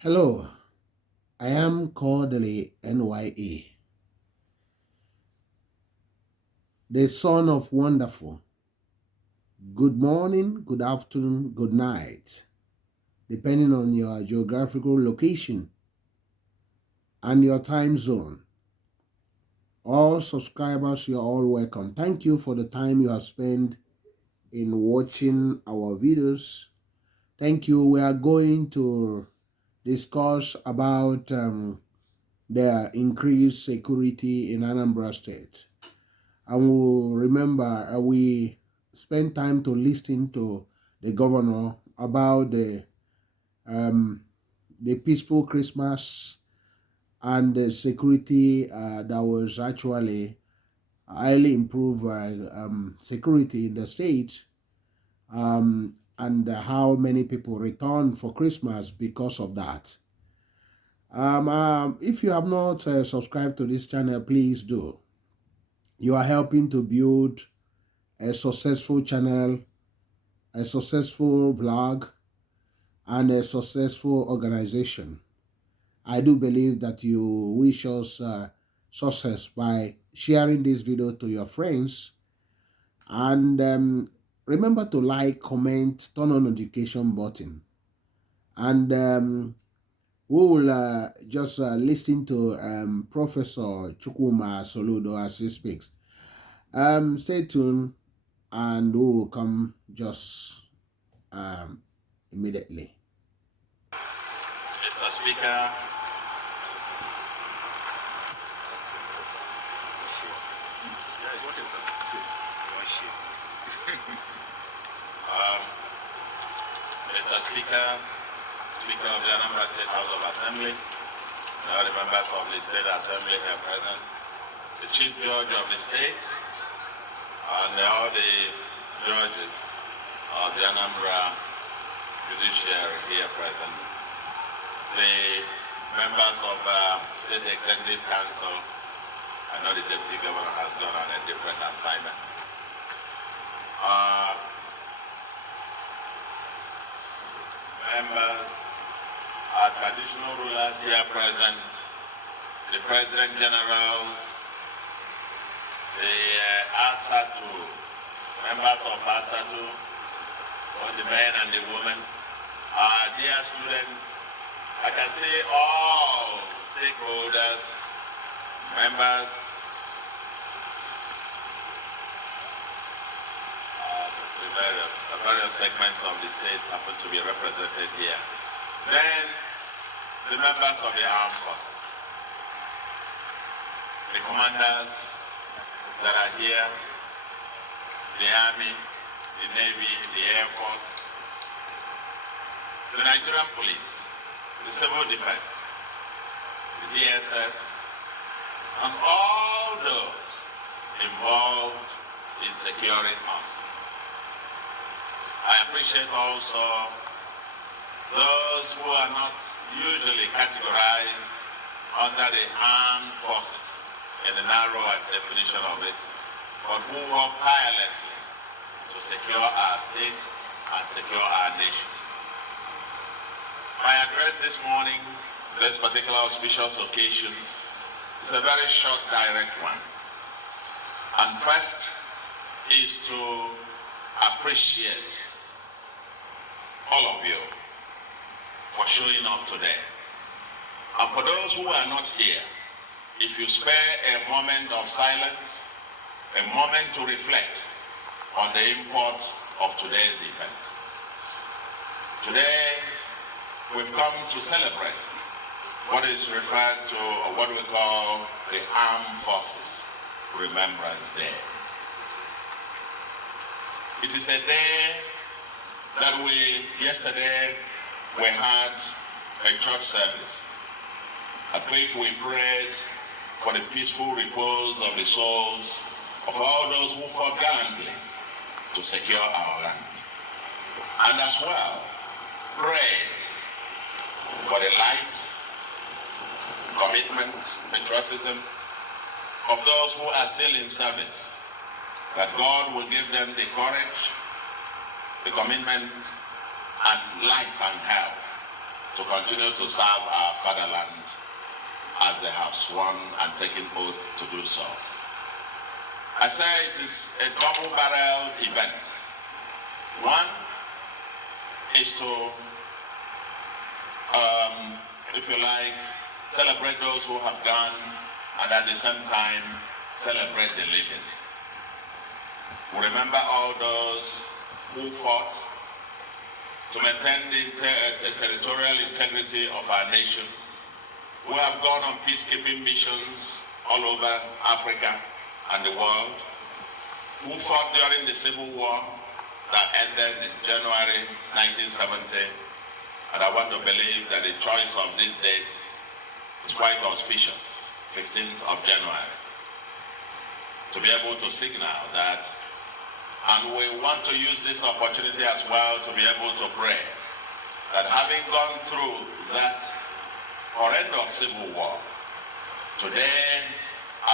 Hello, I am Kodili-nye, the son of wonderful. Good morning, good afternoon, good night, depending on your geographical location and your time zone. All subscribers, you're all welcome. Thank you for the time you have spent in watching our videos. Thank you. We are going to discuss about the increased security in Anambra State. And we'll remember we spent time to listen to the governor about the peaceful Christmas and the security that was actually highly improved security in the state, and how many people returned for Christmas because of that. If you have not subscribed to this channel, please do. You are helping to build a successful channel, a successful vlog, and a successful organization. I do believe that you wish us success by sharing this video to your friends. And remember to like, comment, turn on notification button. And we will just listen to Professor Chukwuma Soludo as he speaks. Stay tuned and we will come just immediately. Mr. Speaker, Mr. Speaker, Speaker of the Anambra State House of Assembly, all the members of the State Assembly here present, the Chief Judge of the state, and all the judges of the Anambra Judiciary here present, the members of State Executive Council. I know the Deputy Governor has gone on a different assignment. Members, our traditional rulers here present, the President Generals, the ASATU, members of ASATU, both the men and the women, our dear students, I can say all stakeholders, members, the various segments of the state happen to be represented here. Then the members of the armed forces, the commanders that are here, the Army, the Navy, the Air Force, the Nigerian Police, the Civil Defense, the DSS, and all those involved in securing us. I appreciate also those who are not usually categorized under the armed forces in the narrow definition of it, but who work tirelessly to secure our state and secure our nation. My address this morning, this particular auspicious occasion, is a very short, direct one. And first is to appreciate all of you for showing up today. And for those who are not here, if you spare a moment of silence, a moment to reflect on the import of today's event. Today, we've come to celebrate what is referred to, or what we call, the Armed Forces Remembrance Day. It is a day that yesterday we had a church service at which we prayed for the peaceful repose of the souls of all those who fought gallantly to secure our land. And as well, prayed for the life, commitment, patriotism of those who are still in service, that God will give them the courage, the commitment, and life and health to continue to serve our fatherland as they have sworn and taken oath to do so. I say it is a double-barreled event. One is to, if you like, celebrate those who have gone and at the same time celebrate the living. We remember all those who fought to maintain the territorial integrity of our nation, who have gone on peacekeeping missions all over Africa and the world, who fought during the Civil War that ended in January 1970. And I want to believe that the choice of this date is quite auspicious, 15th of January, to be able to signal that. And we want to use this opportunity as well to be able to pray that having gone through that horrendous civil war, today,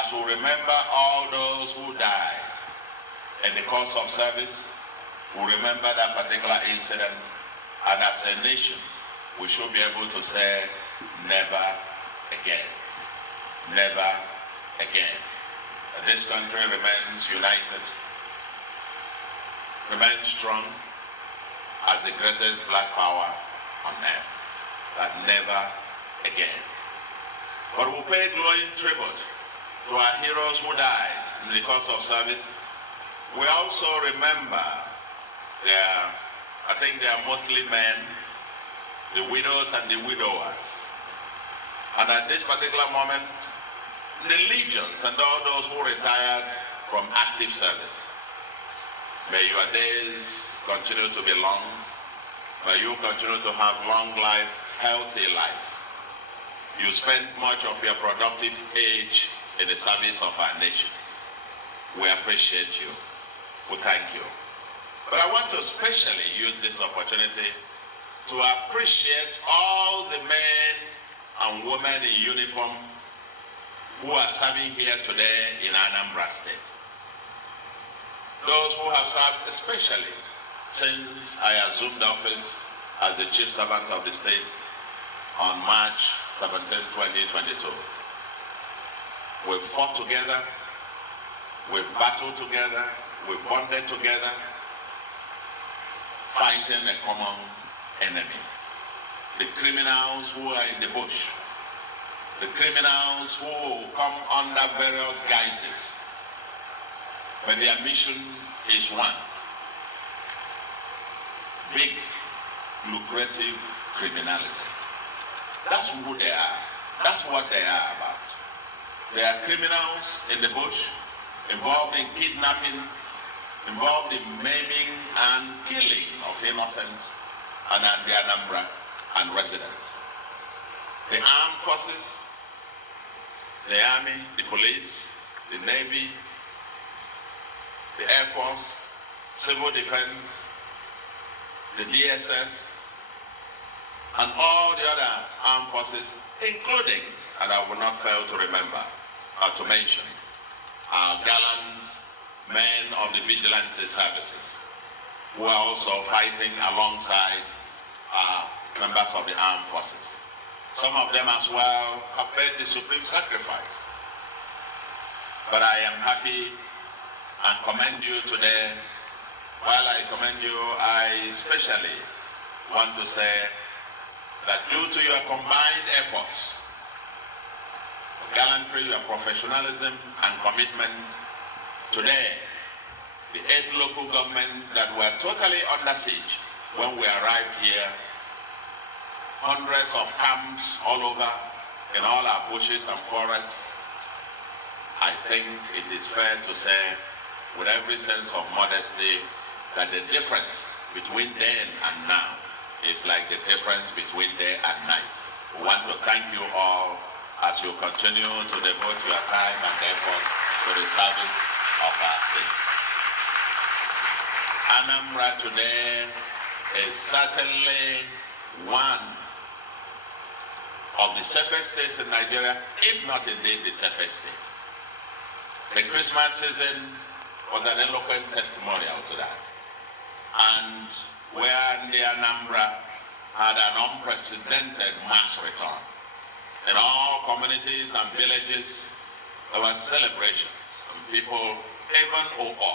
as we remember all those who died in the course of service, we remember that particular incident, and as a nation, we should be able to say, never again. Never again. That this country remains united, remains strong as the greatest black power on earth. That never again. But we pay glowing tribute to our heroes who died in the course of service. We also remember I think they are mostly men, the widows and the widowers. And at this particular moment, the legions and all those who retired from active service. May your days continue to be long. May you continue to have long life, healthy life. You spent much of your productive age in the service of our nation. We appreciate you. We thank you. But I want to especially use this opportunity to appreciate all the men and women in uniform who are serving here today in Anambra State. Those who have served especially since I assumed office as the chief servant of the state on March 17, 2022. We've fought together, we've battled together, we've bonded together, fighting a common enemy. The criminals who are in the bush, the criminals who come under various guises, but their mission is one: big, lucrative criminality. That's who they are. That's what they are about. They are criminals in the bush, involved in kidnapping, involved in maiming and killing of innocent and the Anambra and residents. The armed forces, the army, the police, the navy, the air force, civil defense, the DSS, and all the other armed forces, including, and I will not fail to remember, to mention, our gallant men of the vigilante services who are also fighting alongside members of the armed forces. Some of them as well have paid the supreme sacrifice. But I am happy and commend you today. While I commend you, I especially want to say that due to your combined efforts, gallantry, your professionalism and commitment, today, the 8 local governments that were totally under siege when we arrived here, hundreds of camps all over in all our bushes and forests, I think it is fair to say, with every sense of modesty, that the difference between then and now is like the difference between day and night. We want to thank you all as you continue to devote your time and effort to the service of our state. Anambra today is certainly one of the safest states in Nigeria, if not indeed the safest state. The Christmas season was an eloquent testimonial to that. And where in the Anambra, had an unprecedented mass return. In all communities and villages, there were celebrations. Some people, even OO,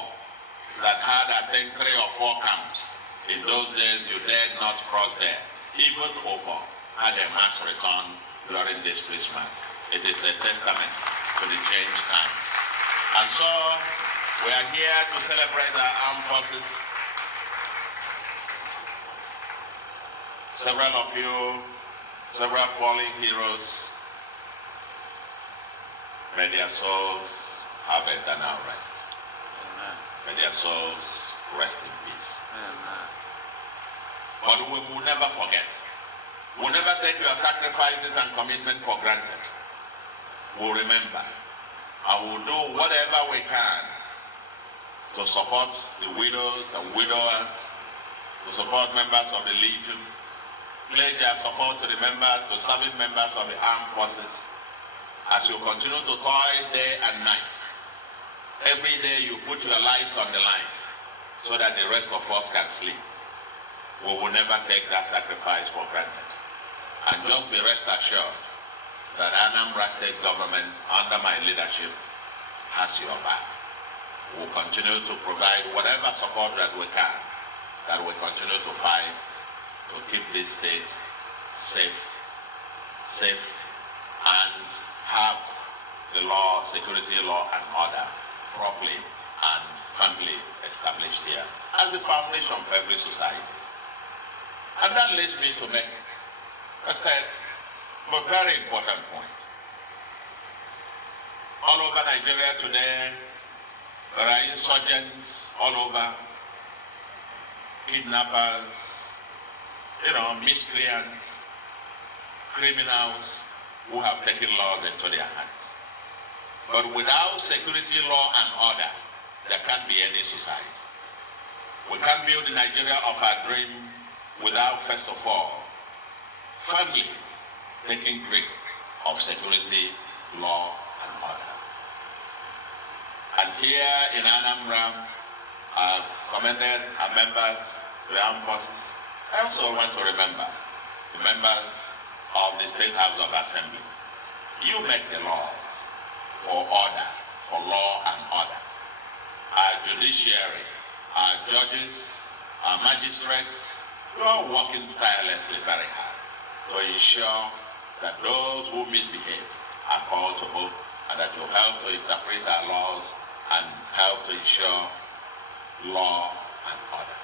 that had, I think, 3 or 4 camps. In those days, you dared not cross there. Even OO had a mass return during this Christmas. It is a testament to the changed times. And so, we are here to celebrate our armed forces. Several of you, several fallen heroes, may their souls have eternal rest. Amen. May their souls rest in peace. Amen. But we will never forget. We'll never take your sacrifices and commitment for granted. We'll remember, and we'll do whatever we can to support the widows and widowers, to support members of the Legion, pledge our support to the members, to serving members of the armed forces, as you continue to toil day and night. Every day you put your lives on the line so that the rest of us can sleep. We will never take that sacrifice for granted. And just be rest assured that Anambra State government, under my leadership, has your back. We'll continue to provide whatever support that we can, that we continue to fight to keep this state safe, and have the law, security law and order properly and firmly established here as the foundation for every society. And that leads me to make a third but very important point. All over Nigeria today, there are insurgents all over, kidnappers, miscreants, criminals who have taken laws into their hands. But without security, law, and order, there can't be any society. We can't build the Nigeria of our dream without, first of all, firmly taking grip of security, law, and order. And here in Anambra, I've commended our members, the armed forces. I also want to remember the members of the State House of Assembly. You make the laws for order, for law and order. Our judiciary, our judges, our magistrates, you are working tirelessly very hard to ensure that those who misbehave are called to book, and that you help to interpret our laws and help to ensure law and order.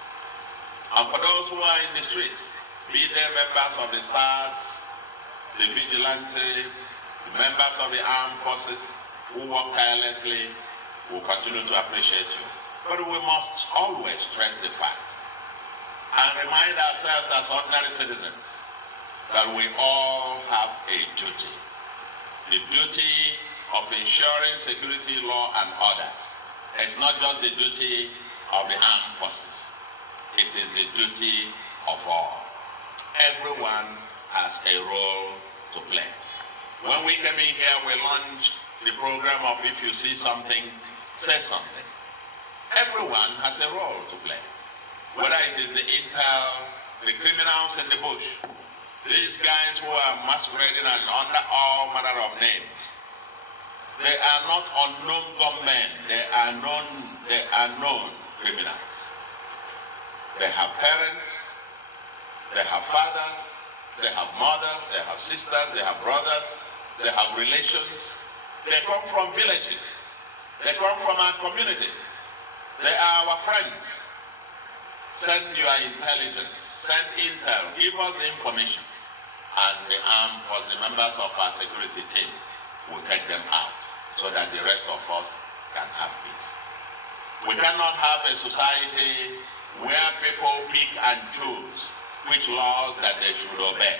And for those who are in the streets, be they members of the SARS, the vigilante, the members of the armed forces who work tirelessly, will continue to appreciate you. But we must always stress the fact and remind ourselves as ordinary citizens that we all have a duty. The duty of ensuring security, law, and order is not just the duty of the armed forces. It is the duty of all. Everyone has a role to play. When we came in here, we launched the program of if you see something, say something. Everyone has a role to play. Whether it is the intel, the criminals in the bush, these guys who are masquerading and under all manner of names, they are not unknown gunmen, they are known criminals. They have parents, they have fathers, they have mothers, they have sisters, they have brothers, they have relations. They come from villages. They come from our communities. They are our friends. Send your intelligence, send intel, give us the information, and the members of our security team will take them out so that the rest of us can have peace. We cannot have a society where people pick and choose which laws that they should obey.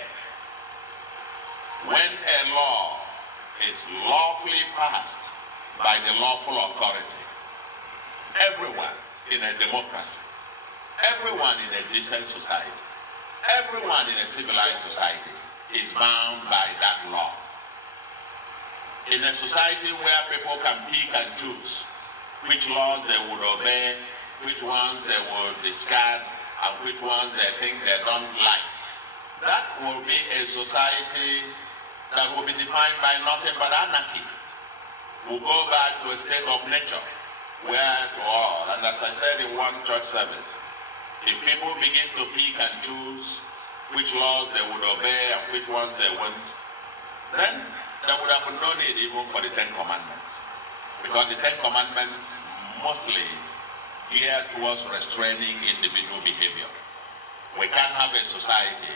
When a law is lawfully passed by the lawful authority, everyone in a democracy, everyone in a decent society, everyone in a civilized society is bound by that law. In a society where people can pick and choose which laws they would obey, which ones they would discard, and which ones they think they don't like, that will be a society that will be defined by nothing but anarchy. We'll go back to a state of nature where to all, and as I said in one church service, if people begin to pick and choose which laws they would obey and which ones they wouldn't, then there would have been no need even for the Ten Commandments. Because the Ten Commandments mostly gear towards restraining individual behavior. We can't have a society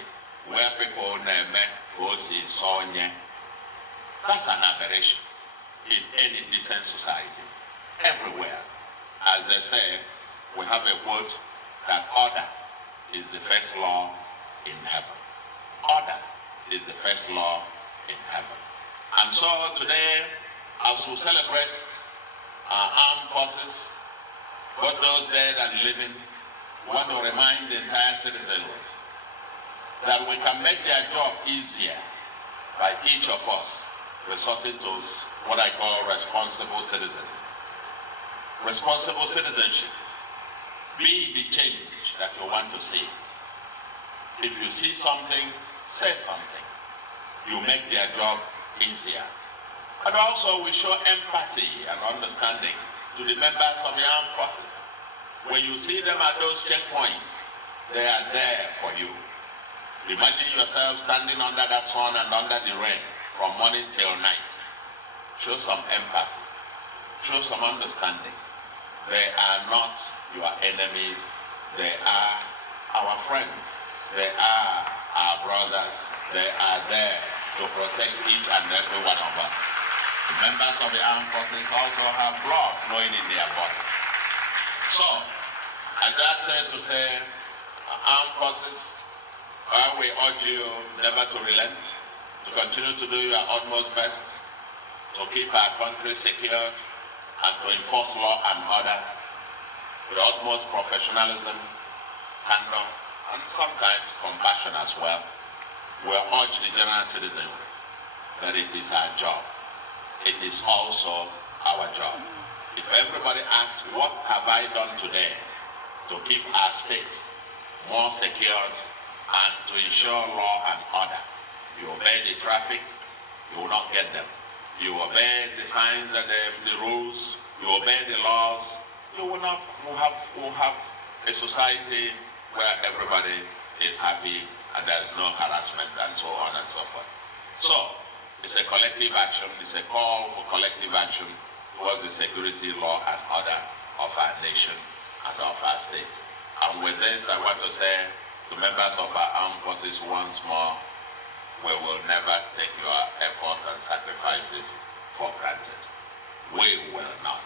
where people name gosi sonye. That's an aberration in any decent society. Everywhere. As they say, we have a quote that order is the first law in heaven. Order is the first law in heaven. And so today, as we celebrate our armed forces, both those dead and living, we want to remind the entire citizenry that we can make their job easier by each of us resorting to what I call responsible citizenry. Responsible citizenship. Be the change that you want to see. If you see something, say something. You make their job easier. And also we show empathy and understanding to the members of the armed forces. When you see them at those checkpoints, they are there for you. Imagine yourself standing under that sun and under the rain from morning till night. Show some empathy. Show some understanding. They are not your enemies. They are our friends. They are our brothers. They are there to protect each and every one of us. The members of the armed forces also have blood flowing in their body. So, I got to say, armed forces, we urge you never to relent, to continue to do your utmost best to keep our country secured and to enforce law and order with utmost professionalism, candor, and sometimes compassion as well. We urge the general citizenry that it is our job. It is also our job. If everybody asks, what have I done today to keep our state more secured and to ensure law and order? You obey the traffic, you will not get them. You obey the signs and the rules, you obey the laws, you will have a society where everybody is happy and there is no harassment and so on and so forth. So, it's a collective action, it's a call for collective action towards the security, law and order of our nation and of our state. And with this, I want to say to members of our armed forces once more, we will never take your efforts and sacrifices for granted. We will not.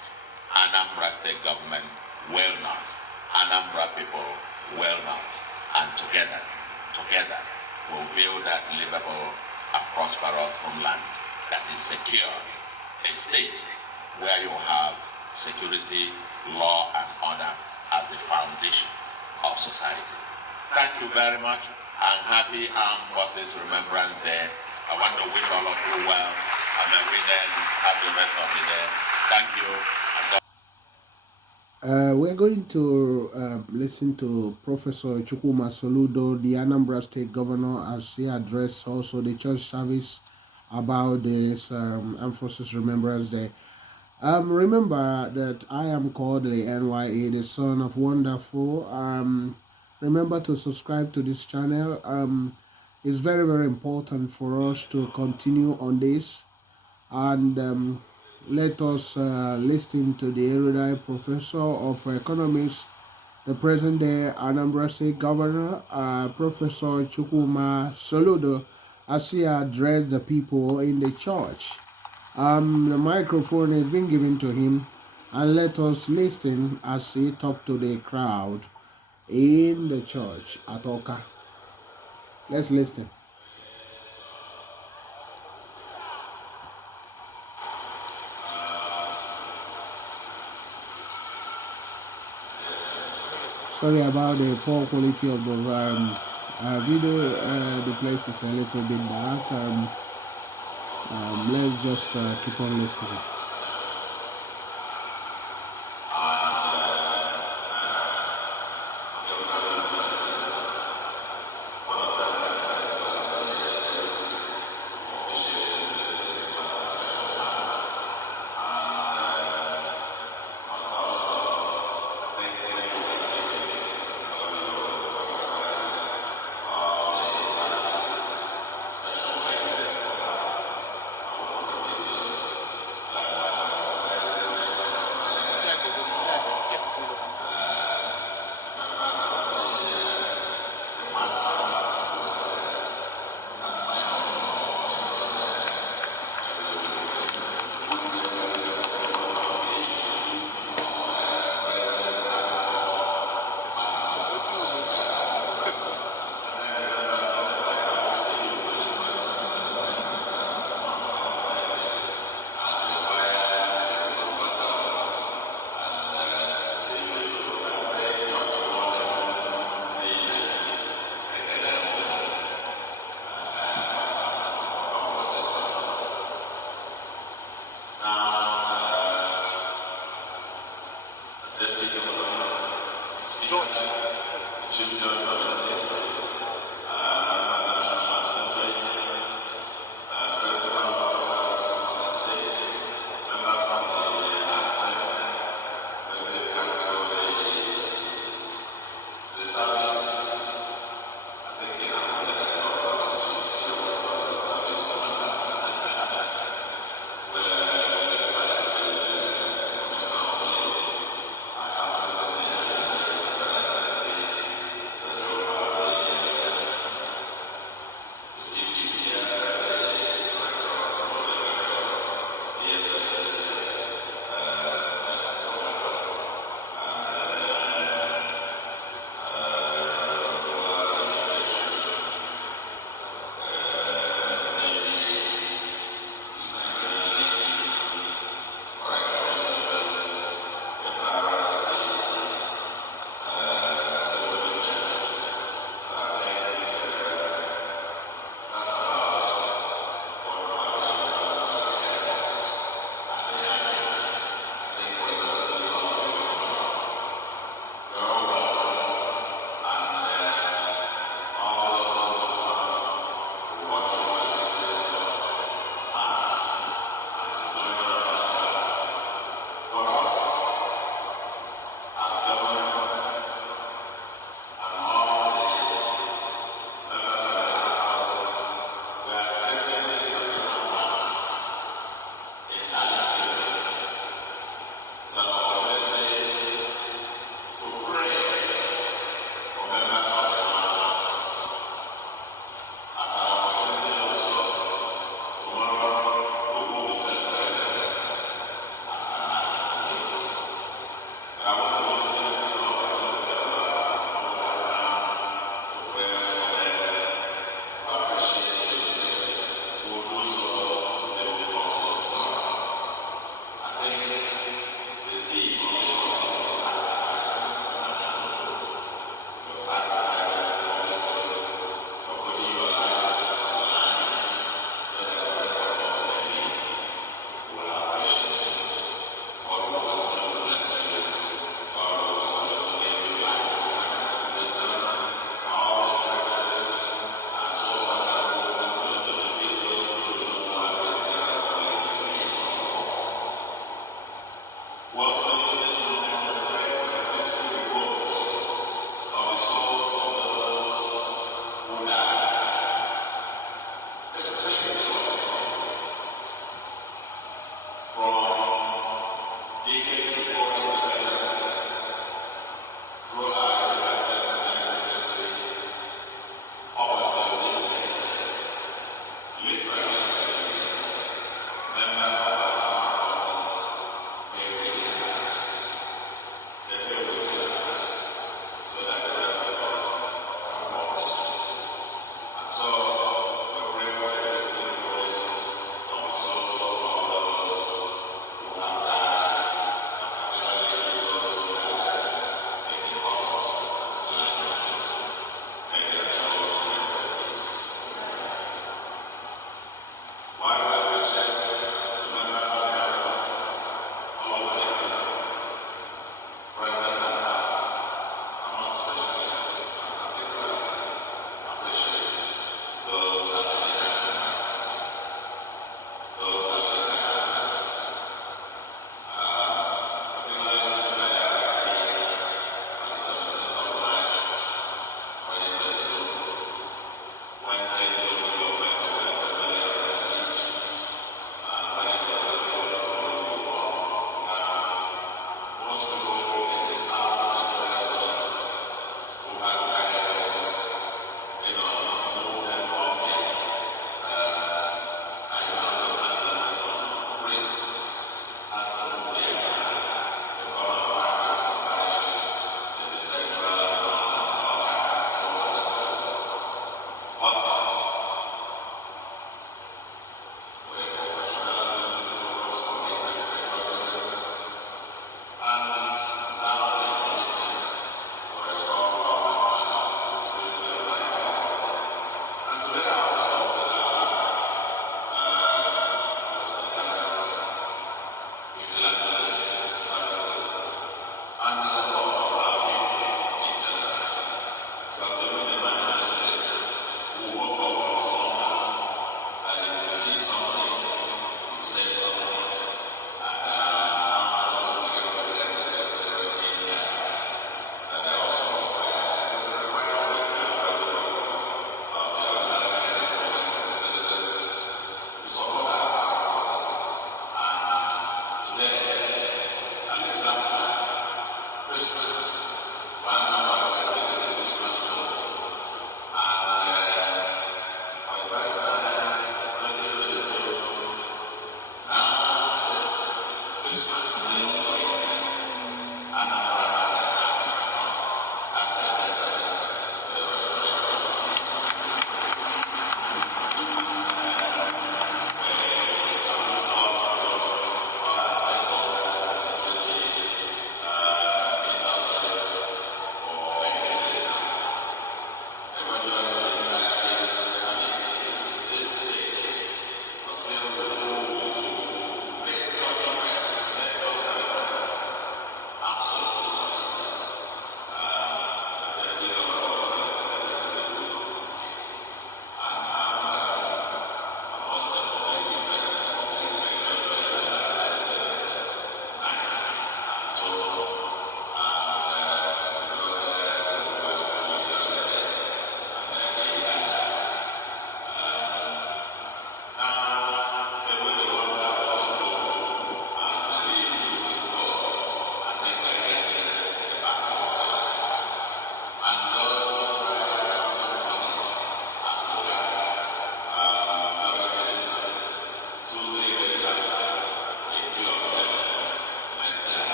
Anambra State government will not. Anambra people will not. And together, we'll build that livable and prosperous homeland that is secure, a state where you have security, law, and order as the foundation of society. Thank you very much, and happy Armed Forces Remembrance Day. I want to wish all of you well, and may we then have the rest of the day. Thank you. We're going to listen to Professor Soludo, the Anambra State Governor, as he addressed also the church service about this Armed Forces Remembrance Day. Remember that I am called the NYA, the son of wonderful. Remember to subscribe to this channel. It's very, very important for us to continue on this. And let us listen to the erudite professor of economics, the present-day Anambra State Governor, Professor Soludo, as he addressed the people in the church. The microphone has been given to him, and let us listen as he talked to the crowd in the church at Oka. Let's listen. Sorry about the poor quality of the video. The place is a little bit dark. Let's just keep on listening.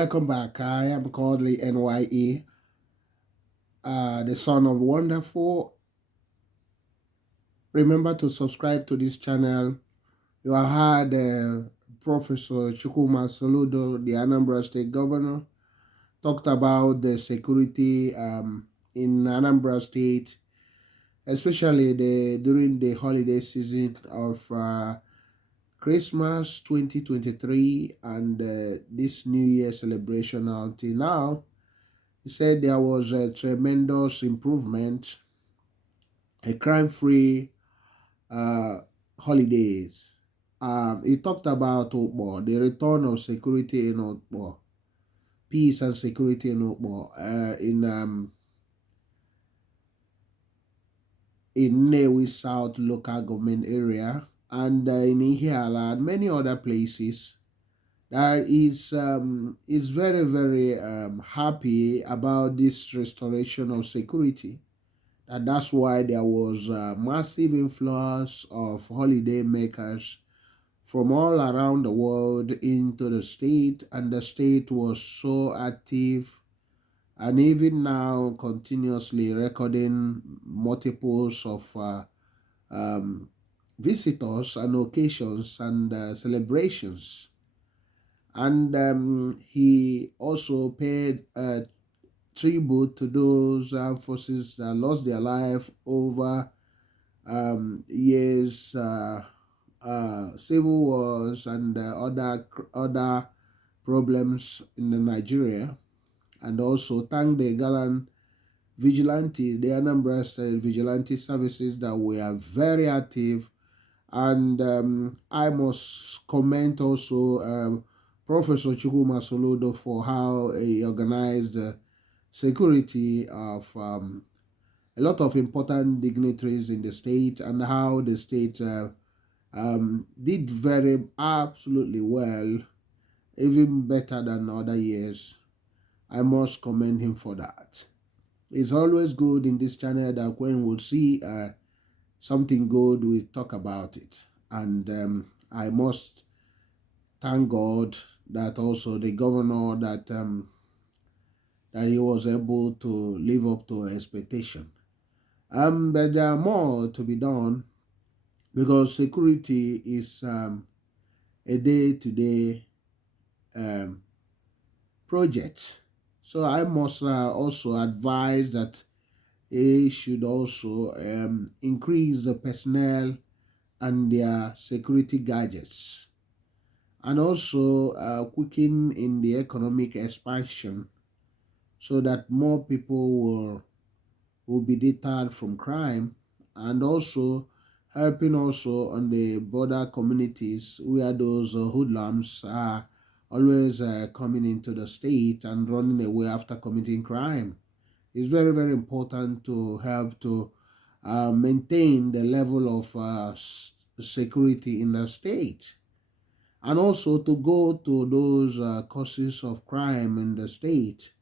Welcome back. I am Kodili-nye, the son of wonderful. Remember to subscribe to this channel. You have heard Professor Soludo, the Anambra State governor, talked about the security in Anambra State, especially during the holiday season of Christmas 2023 and this New Year celebration until now. He said there was a tremendous improvement, a crime-free holidays. He talked about Okpo, the return of security in Okpo, peace and security in Okpo, in Newi South local government area, and in Ihiala and many other places. That is very, very happy about this restoration of security. And that's why there was a massive influx of holiday makers from all around the world into the state, and the state was so active and even now continuously recording multiples of visitors and occasions and celebrations. And he also paid tribute to those armed forces that lost their life over years, civil wars and other problems in Nigeria, and also thank the gallant vigilante, the Anambra State vigilante services that were very active. And I must comment also Professor Soludo for how he organized security of a lot of important dignitaries in the state, and how the state did very absolutely well, even better than other years. I must commend him for that. It's always good in this channel that when we see something good, we talk about it. And I must thank God that also the governor that he was able to live up to expectation. But there are more to be done, because security is a day-to-day project. So I must also advise that he should also increase the personnel and their security gadgets, and also quicken in the economic expansion, so that more people will be deterred from crime, and also helping also on the border communities where those hoodlums are always coming into the state and running away after committing crime. It's very, very important to have to maintain the level of security in the state, and also to go to those causes of crime in the state,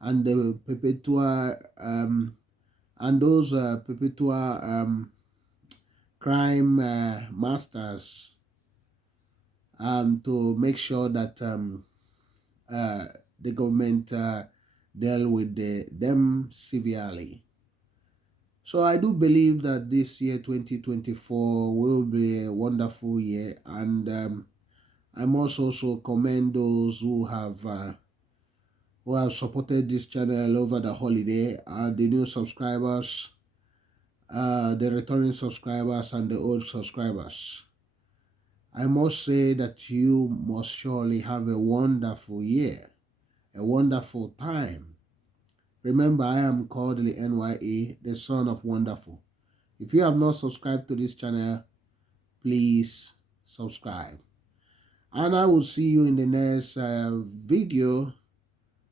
and the perpetual and those perpetual crime masters, to make sure that the government deal with them severely. So I do believe that this year 2024 will be a wonderful year, and I must also commend those who have supported this channel over the holiday, the new subscribers, the returning subscribers, and the old subscribers. I must say that you must surely have a wonderful year, a wonderful time. Remember, I am Kodili-nye, the son of wonderful. If you have not subscribed to this channel, please subscribe. And I will see you in the next video.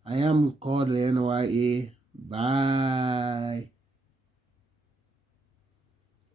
I am Kodili-nye. Bye.